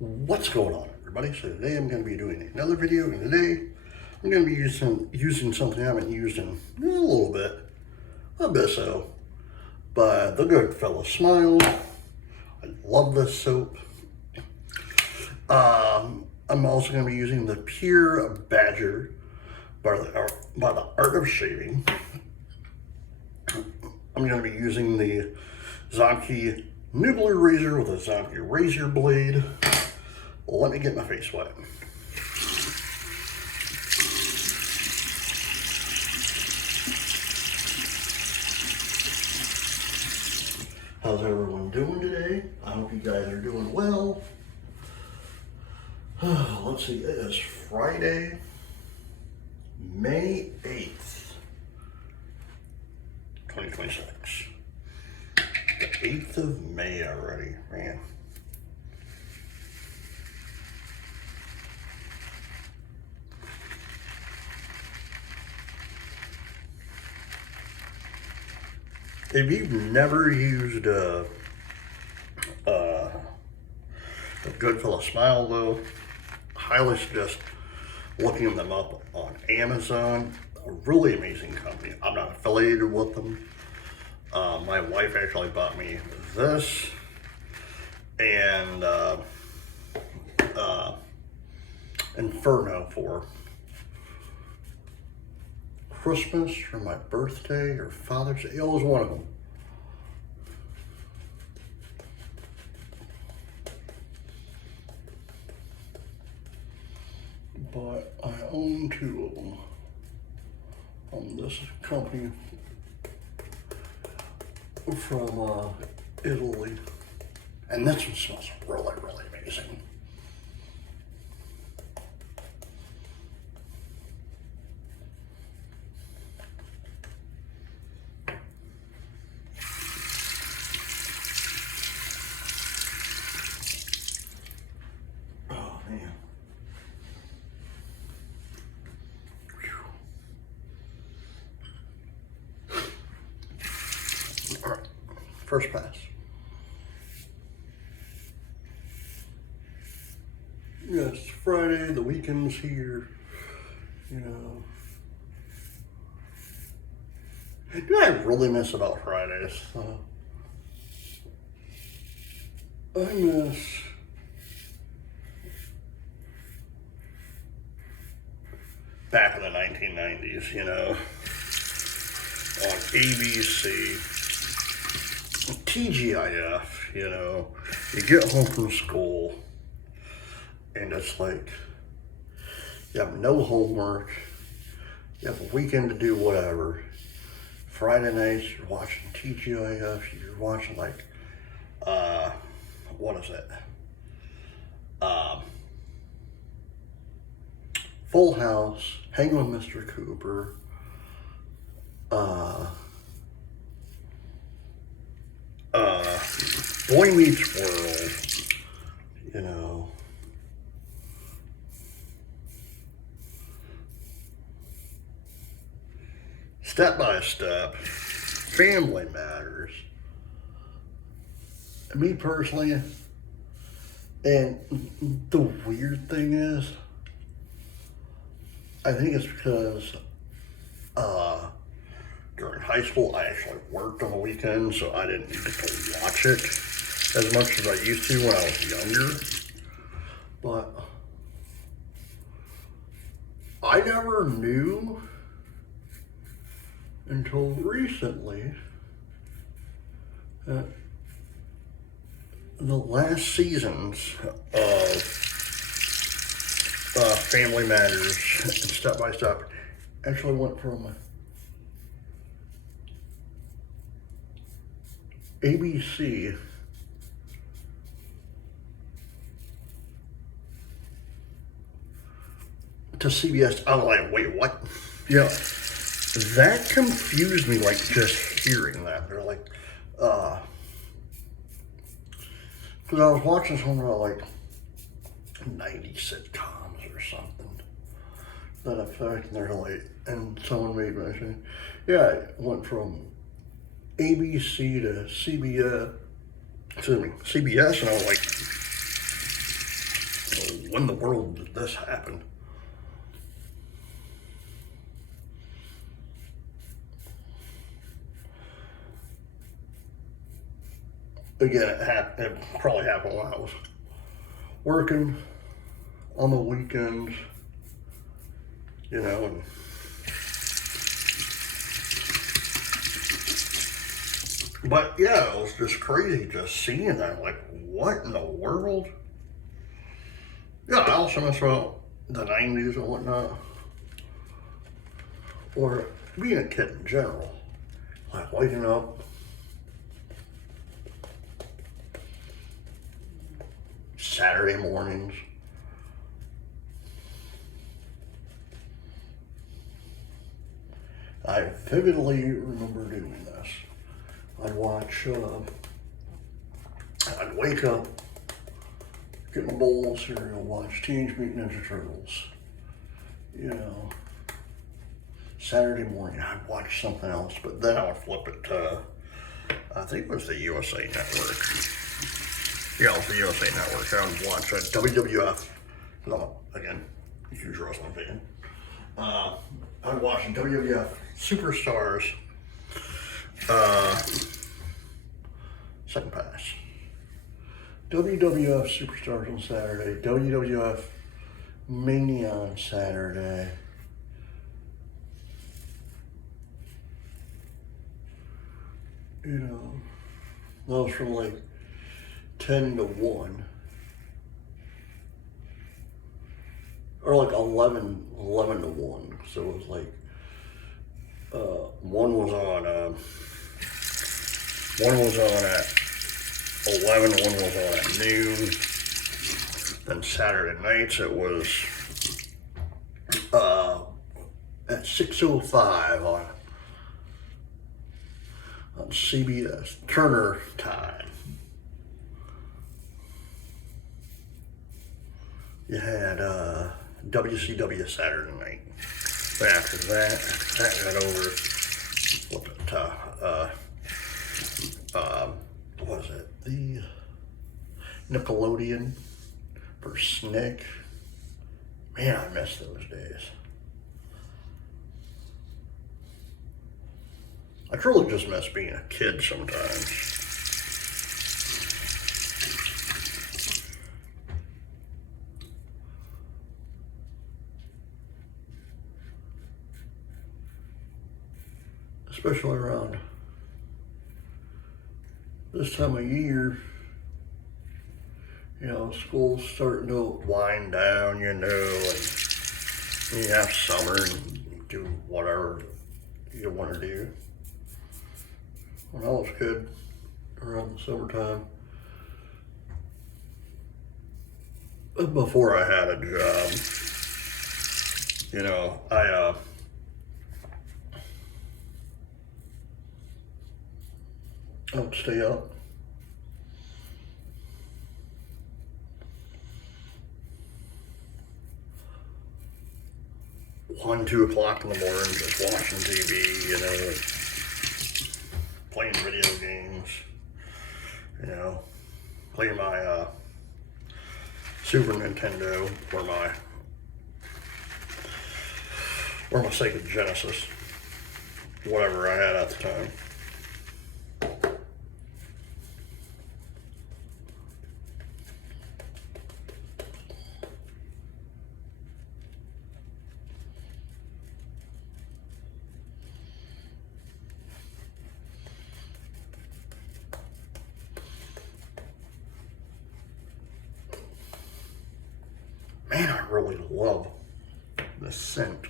What's going on, everybody? So today I'm going to be doing another video, and today I'm going to be using something I haven't used in a little bit, Abysso by the good fella Smile. I love this soap. I'm also going to be using the Pure Badger by the Art of Shaving. I'm going to be using the Zomke Nibbler razor with a Zomke razor blade. Let me get my face wet. How's everyone doing today? I hope you guys are doing well. Let's see, it is Friday, May 8th, 2026. The 8th of May already, man. If you've never used the Goodfellow Smile, though, highly suggest looking them up on Amazon. A really amazing company. I'm not affiliated with them. My wife actually bought me this and Inferno for Christmas or my birthday or Father's Day. It was one of them. But I own two of them from this company from Italy. And this one smells really, really amazing. All right, first pass. Yeah, it's Friday, the weekend's here, you know. You know what I really miss about Fridays? I miss back in the 1990s, you know, on ABC. TGIF, you know, you get home from school and it's like you have no homework, you have a weekend to do whatever. Friday nights you're watching TGIF, you're watching like what is it? Full House, Hang with Mr. Cooper, Boy Meets World, you know. Step by Step, Family Matters. Me personally, and the weird thing is, I think it's because during high school, I actually worked on the weekend, so I didn't get to watch it as much as I used to when I was younger. But I never knew until recently that the last seasons of Family Matters and Step by Step actually went from ABC to CBS. I was like, wait, what? Yeah, that confused me, like, just hearing that. They're like, because I was watching some like 90 sitcoms or something that effect, and they're like, and someone made mention, yeah, it went from ABC to CBS, and I was like, when the world did this happen? Again, it probably happened when I was working on the weekends, you know, and but yeah, it was just crazy just seeing that. Like, what in the world? Yeah, I also miss about the 90s and whatnot, or being a kid in general. Like waking up, Saturday mornings. I vividly remember doing this. I'd watch, I'd wake up, get my bowl of cereal, watch Teenage Mutant Ninja Turtles. You know, Saturday morning I'd watch something else, but then I would flip it to, I think it was the USA Network. Yeah, it was the USA Network. I would watch WWF. No, again, huge wrestling fan. I'd watch WWF Superstars. Second pass. WWF Superstars on Saturday. WWF Mania on Saturday. You know, those from like 10 to 1. Or like 11 to 1. So it was like, one was on at 11, one was on at noon. Then Saturday nights it was at 6:05 on CBS Turner time. You had WCW Saturday night. But after that got over, what was it? The Nickelodeon for Snick. Man, I miss those days. I truly just miss being a kid sometimes. Especially around this time of year, you know, school's starting to wind down, you know, and you have summer and do whatever you want to do. When I was a kid, around the summertime, before I had a job, you know, I would stay up. 1, 2 o'clock in the morning, just watching TV, you know, playing video games, you know, playing my Super Nintendo or my Sega Genesis, whatever I had at the time. Man, I really love the scent.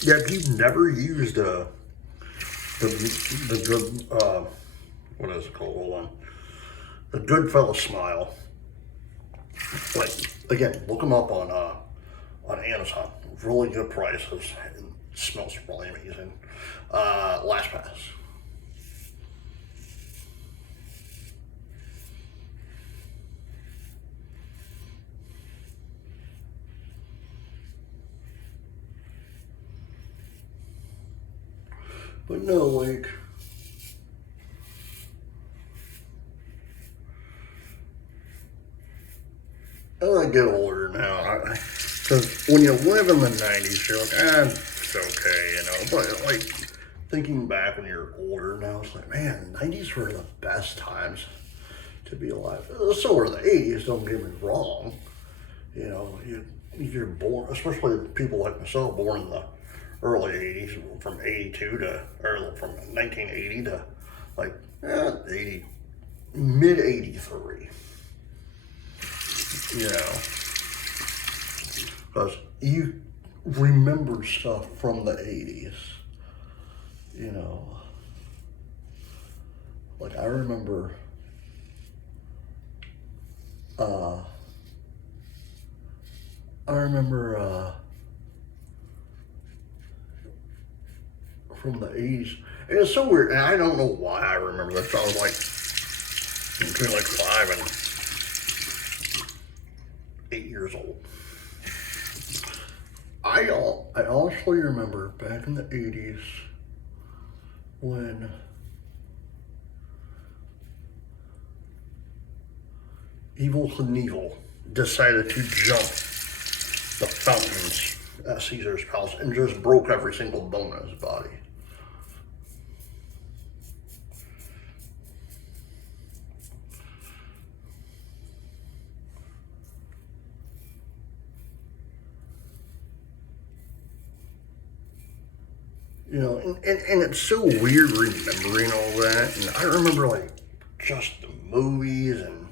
Yeah, if you've never used the good, what is it called? Hold on. The Goodfellas Smile. Like, again, look them up on Amazon. Really good prices. It smells really amazing. Last Pass. But no, like, as I get older now, because when you live in the 90s, you're like, it's okay, you know. But like thinking back when you're older now, it's like, man, the 90s were the best times to be alive. So were the 80s, don't get me wrong. You know, you're born, especially people like myself, born in the early 80s, from 82 to, or from 1980 to like 80, mid 83. You know, because you remember stuff from the 80s, you know. Like I remember from the 80s. And it's so weird, and I don't know why I remember this. I was like between like 5 and 8 years old. I also remember back in the 80s when Evel Knievel decided to jump the fountains at Caesar's Palace and just broke every single bone in his body. You know, and it's so weird remembering all that. And I remember like just the movies and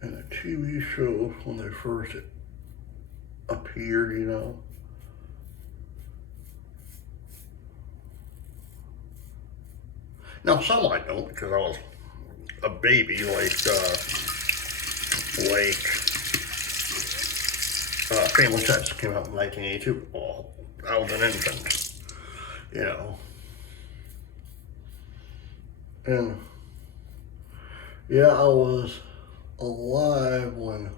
the TV shows when they first appeared, you know. Now some I don't because I was a baby, like Family Ties came out in 1982. Well, I was an infant, you know. And yeah, I was alive when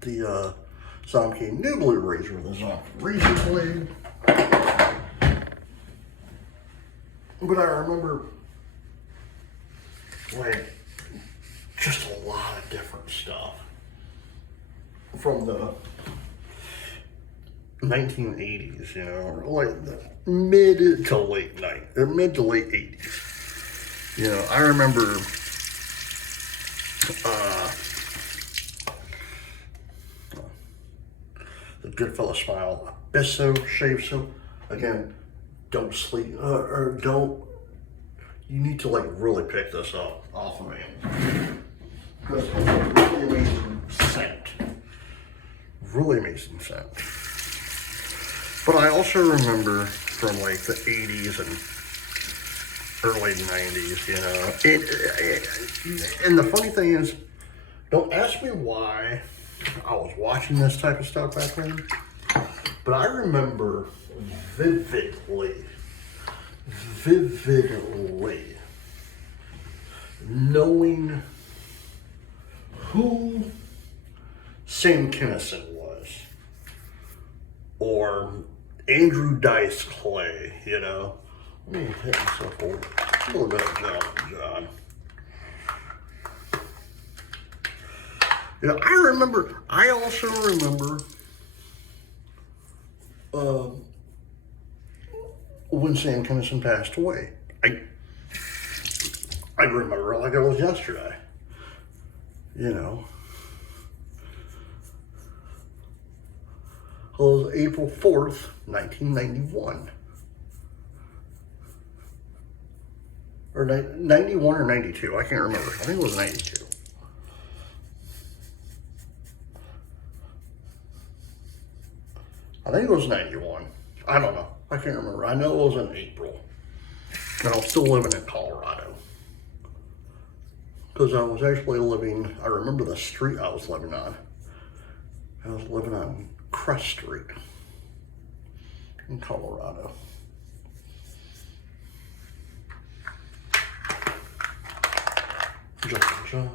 the Zombie King new Blu-rays were designed recently. But I remember like just a lot of different stuff from the 1980s, you know, or like the mid to late 80s. You know, I remember the Goodfellas Smile, Abysso, Shave Soap. Again, don't sleep or don't. You need to like really pick this up off of me because it's a really amazing scent. Really amazing scent. But I also remember from like the 80s and early 90s, you know. And the funny thing is, don't ask me why I was watching this type of stuff back then, but I remember vividly knowing who Sam Kinison was, or Andrew Dice Clay, you know. Let me hit myself a little bit of John. You know, I also remember when Sam Kinison passed away. I remember it like it was yesterday, you know. It was April 4th, 1991. Or 91 or 92, I can't remember. I think it was 92. I think it was 91. I don't know. I can't remember. I know it was in April. And I was still living in Colorado. Because I was actually living, I remember the street I was living on. I was living on Crest Street in Colorado. John.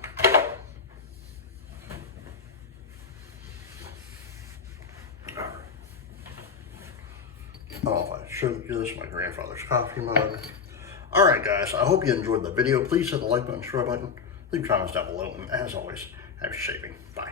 I don't know if I should do this, my grandfather's coffee mug. Alright guys, I hope you enjoyed the video. Please hit the like button, subscribe button, leave comments down below, and as always, happy shaping. Bye.